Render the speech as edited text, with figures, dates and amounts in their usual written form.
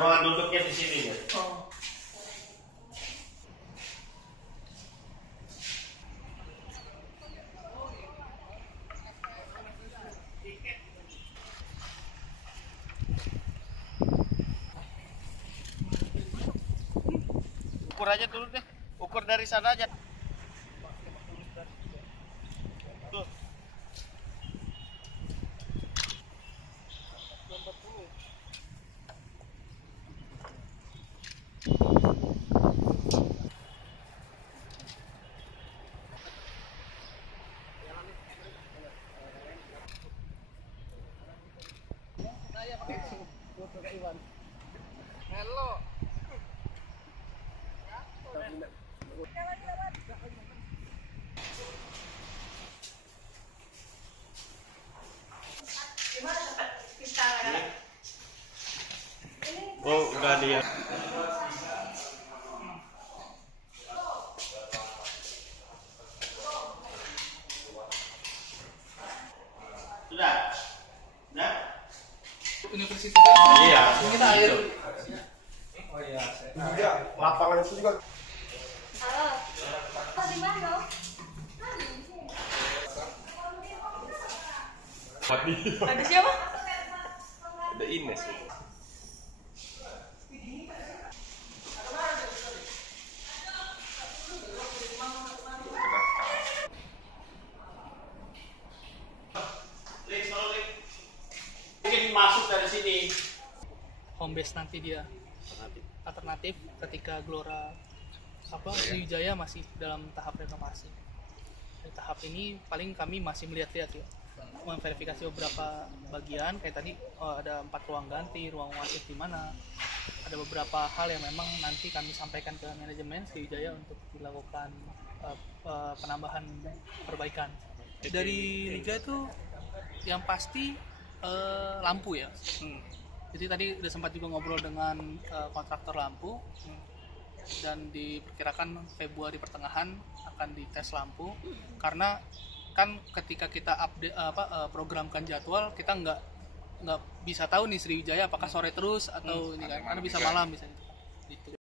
Ruangan duduknya di sini ya. Oh. Ukur aja dulu deh. Ukur dari sana aja. Tuh. Hello. Oh, udah dia. Sudah. Sudah. Universitas. Iya. Kita air. Oh iya. Juga lapangan itu juga. Halo. Oh, di mana? Ada siapa? Ada Ines. Mungkin masuk dari sini. Home base nanti dia alternatif ketika Gelora Sriwijaya masih dalam tahap renovasi. Di tahap ini paling kami masih melihat-lihat ya, memverifikasi beberapa bagian kayak tadi ada 4 ruang ganti, ruang wasit di mana. Ada beberapa hal yang memang nanti kami sampaikan ke manajemen Sriwijaya untuk dilakukan penambahan perbaikan. Dari Liga itu yang pasti lampu ya. Jadi tadi udah sempat juga ngobrol dengan kontraktor lampu dan diperkirakan Februari pertengahan akan dites lampu, karena kan ketika kita update programkan jadwal kita nggak bisa tahu nih Sriwijaya apakah sore terus atau ini kan, karena bisa malam bisa gitu.